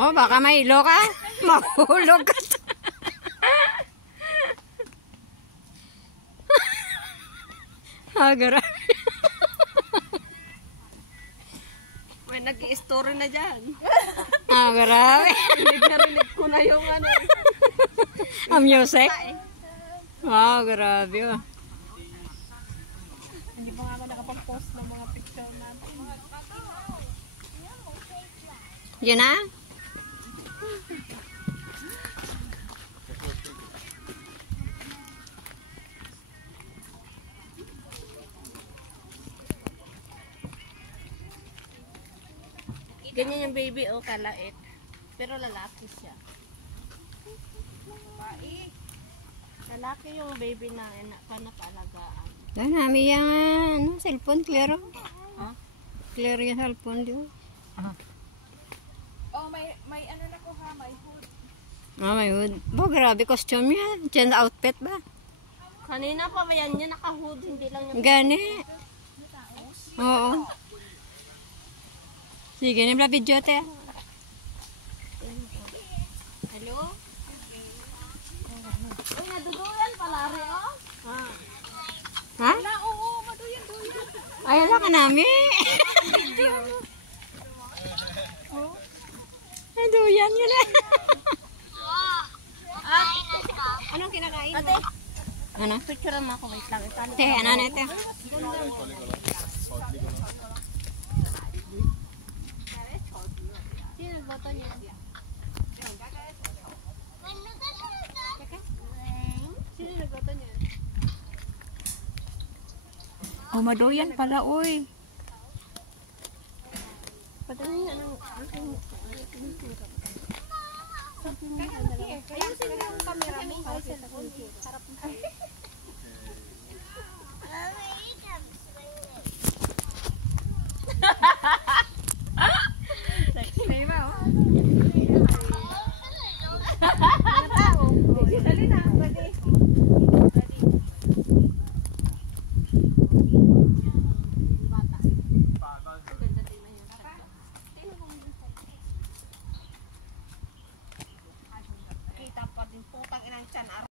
Oh, baka mahilo ka. Mahulog ka. Ah, grabe. May nag-i-story na dyan. Ah, grabe. Narinig ko na yung ano. Ang music? Wow, grabe. Oh. Hindi pa nga ako nakapag-post ng mga picture natin. Yun na? Ganyan yung baby, oh, kalait. Pero lalaki siya. Lalaki yung baby na panapalagaan. Dahil namin yung cellphone, clear. Huh? Clear yung cellphone, di ba? Oh, may ano na ko ha, may hood. Oh, may hood. Bo, grabe costume yan. Change outfit ba? Kanina pa yan niya naka-hood, hindi lang yung... Gani. Oo. Sige, nabla video te. Hello? Uy, naduduyan pala rin, oh. Ha? Wala, oo, maduyan. Ay, wala ka namin. Ay, duyan yun eh. Anong kinakain mo? Ate, Ano? picture mo ako, wait lang. Te, ano na te? Sino nagboto niya? Sino nagboto niya? Oh, maduyan pala, uy. Padali nga ng... Ayusin mo yung camera mo. Harap mo.